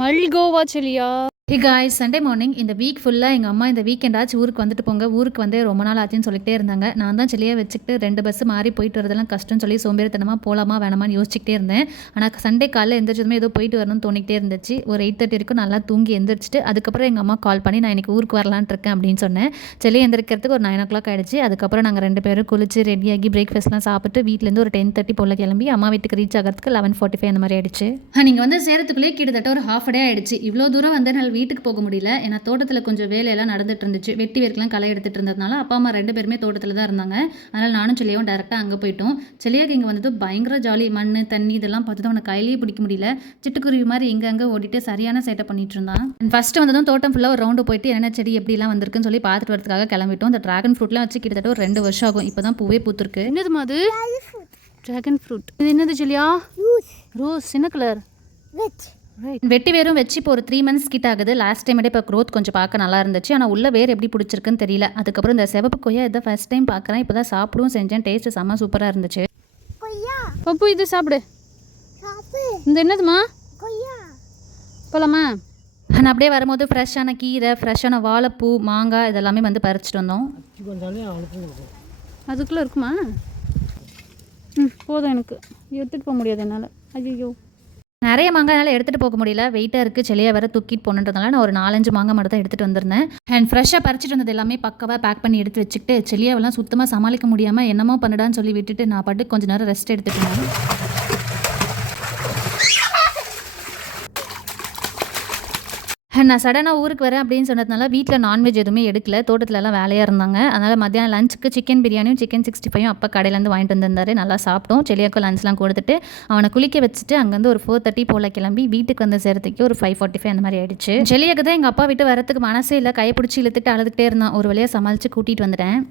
மல்கோவா செலியா. Hey guys, Sunday morning இந்த week ஃபுல்லாக எங்கள் அம்மா இந்த வீக்கெண்ட் ஆச்சு ஊருக்கு வந்துட்டு போங்க, ஊருக்கு வந்து ரொம்ப நாள் ஆச்சுன்னு சொல்லிட்டே இருந்தாங்க. நான் தான் செல்லியை வச்சுக்கிட்டு 2 பஸ் மாறி போயிட்டு வரதெல்லாம் கஷ்டம்னு சொல்லி சோம்பேறித்தனமாக போகலாமா வேணாமான்னு யோசிச்சுக்கிட்டே இருந்தேன். ஆனால் சண்டே காலையில் எந்திரிச்சதுமே ஏதோ போயிட்டு வரணும்னு தோணிக்கிட்டே இருந்துச்சு. ஒரு 8:30 வரைக்கும் நல்லா தூங்கி எந்திரிச்சிட்டு அதுக்கப்புறம் எங்கள் அம்மா கால் பண்ணி நான் இன்றைக்கி ஊருக்கு வரலான்ட்டு இருக்கேன் அப்படின்னு சொன்னேன். செல்லியை எந்திரிக்கிறதுக்கு ஒரு 9 o'clock ஆகிடுச்சு. அதுக்கப்புறம் நாங்கள் 2 பேரும் குளிச்சு ரெடியாகி பிரேக்ஃபாஸ்ட்லாம் சாப்பிட்டு வீட்டிலேருந்து ஒரு 10:30 போல் கிளம்பி அம்மா வீட்டுக்கு ரீச் ஆகிறதுக்கு 11:45 அந்த மாதிரி ஆயிடுச்சு. நீங்கள் வந்து சேரத்துக்குள்ளேயே கிட்டத்தட்ட ஒரு half a day ஆயிடுச்சு. இவ்வளோ தூரம் வந்து என்னால் வீட்டுக்கு போக முடியல. ஏன்னா தோட்டத்தில் கொஞ்சம் வேலையெல்லாம் நடந்துட்டு இருந்துச்சு. வெட்டி வேர்க்கெல்லாம் களை எடுத்துகிட்டு இருந்ததுனால அப்பா அம்மா 2 பேருமே தோட்டத்தில் தான் இருந்தாங்க. அதனால் நானும் செல்லியாவும் டேரெக்டாக அங்கே போயிட்டோம். செல்லியாக்கு இங்கே வந்தது பயங்கர ஜாலி. மண் தண்ணி இதெல்லாம் பார்த்து தான் அவனை கையிலேயே பிடிக்க முடியல. சிட்டுக்குருவி மாதிரி எங்கே ஓடிட்டு சரியான சேட்டை பண்ணிட்டு இருந்தான். ஃபஸ்ட்டு வந்ததும் தோட்டம் ஃபுல்லாக ஒரு ரவுண்டு போயிட்டு என்ன செடி எப்படிலாம் வந்திருக்குன்னு சொல்லி பார்த்துட்டு வரதுக்காக கிளம்பிட்டோம். இந்த ட்ராகன் ஃப்ரூட்லாம் வச்சு கிட்டத்தட்ட ஒரு 2 வருஷம் ஆகும். இப்போ தான் பூவே பூத்துருக்கு. என்னது அது? Dragon fruit. இது என்னது செல்லியா? ரோஸ். என்ன கலர்? வெட்டி வேரும் வச்சு இப்போ ஒரு 3 months கிட்ட ஆகுது. லாஸ்ட் டைம் இப்போ க்ரோத் கொஞ்சம் பார்க்க நல்லா இருந்துச்சு. ஆனால் உள்ள வேர் எப்படி பிடிச்சிருக்குன்னு தெரியல. அதுக்கப்புறம் இந்த சிவப்பு கொய்யா இதை ஃபர்ஸ்ட் டைம் பார்க்குறேன். இப்போ தான் சாப்பிடுவும் செஞ்சேன். டேஸ்ட்டு செம்ம சூப்பராக இருந்துச்சு. பப்பு இது சாப்பிடு. இந்த என்னதுமா? போலாமா? ஆனால் அப்படியே வரும்போது ஃப்ரெஷ்ஷான கீரை, ஃப்ரெஷ்ஷான வாழைப்பூ, மாங்காய் இதெல்லாமே வந்து பறிச்சிட்டு வந்தோம். அதுக்குள்ளே இருக்குமா? போதும், எனக்கு எடுத்துகிட்டு போக முடியாது என்னால். ஐயோ, நிறைய மாங்காய்னால எடுத்துகிட்டு போக முடியல. வெயிட்டாக இருக்குது. செல்லியை வேறு தூக்கிட்டு போனதுனால நான் ஒரு 4-5 மாங்காய் மட்டும் தான் எடுத்துகிட்டு வந்திருந்தேன். அண்ட் ஃப்ரெஷ்ஷாக பறிச்சிட்டு வந்தது எல்லாமே பக்கவாக பேக் பண்ணி எடுத்து வச்சுக்கிட்டு செல்லியாவெல்லாம் சுத்தமாக சமாளிக்க முடியாமல் என்னமோ பண்ணுடான்னு சொல்லி விட்டுட்டு நான் பாட்டு கொஞ்சம் நேரம் ரெஸ்ட் எடுத்துகிட்டு இருந்தேன். நான் சடனாக ஊருக்கு வரேன் அப்படின்னு சொன்னதுனால வீட்டில் நான்வெஜ் எதுவுமே எடுக்கல. தோட்டத்துலலாம் வேலையாக இருந்தாங்க. அதனால் மத்தியானம் லஞ்சுக்கு சிக்கன் பிரியாணியும் சிக்கன் 65 அப்பா கடையிலேருந்து வாங்கிட்டு வந்திருந்தாரு. நல்லா சாப்பிட்டோம். செல்லியாக்கும் லஞ்ச்லாம் கொடுத்துட்டு அவனை குளிக்க வச்சுட்டு அங்கேருந்து ஒரு 4:30 போல் கிளம்பி வீட்டுக்கு வந்து சேர்த்துக்கு ஒரு 5:45 அந்த மாதிரி ஆயிடுச்சு. செல்லியாக்கு தான் எங்கள் அப்பா விட்டு வரத்துக்கு மனசே இல்லை. கைப்பிடிச்சி இழுத்துட்டு அழுதுகிட்டே இருந்தான். ஒரு வழியாக சமாளித்து கூட்டிகிட்டு வந்துட்டேன்.